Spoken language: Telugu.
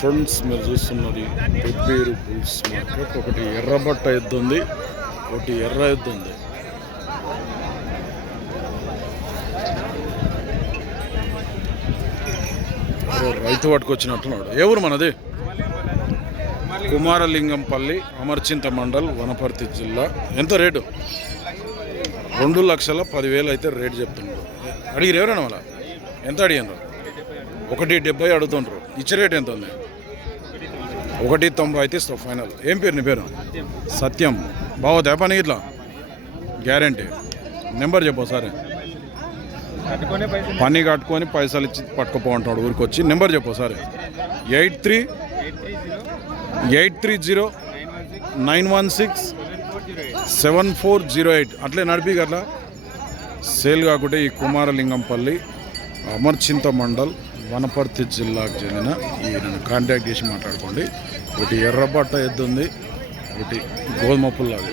ఫ్రెండ్స్ మీరు చూస్తున్నది పెబ్బేరు బుల్స్ మార్కెట్. ఒకటి ఎర్రబట్ట ఎద్దు ఉంది, ఒకటి ఎర్ర ఎద్దు ఉంది. రైతు పట్టుకొచ్చినట్టున్నాడు. ఏ ఊరు మనది? కుమారలింగంపల్లి, అమర్చింత మండల్, వనపర్తి జిల్లా. ఎంత రేటు? 2,10,000 అయితే రేటు చెప్తున్నారు. అడిగిరు ఎవరైనా మళ్ళా? ఎంత అడిగినారు? 1,70 అడుగుతుండ్రు. ఇచ్చే రేట్ ఎంత ఉంది? 1,90 అయితే ఇస్తావు ఫైనల్. ఏం పేరు నీ పేరు? సత్యం. బాగుందా పని ఇట్లా? గ్యారంటీ. నెంబర్ చెప్పు సరే. పని కట్టుకొని పైసలు ఇచ్చి పట్టుకుపో అంటాడు ఊరికి వచ్చి. నెంబర్ చెప్పు సరే. 83-830-916-7408. అట్లే నడిపి అట్లా సేల్ కాకుంటే ఈ కుమారలింగంపల్లి, అమర్చింత మండల్, వనపర్తి జిల్లాకు చెందిన ఈయనను కాంటాక్ట్ చేసి మాట్లాడుకోండి. ఒకటి ఎర్రబట్ట ఎద్దు ఉంది, ఒకటి గోధుమ పుల్లది.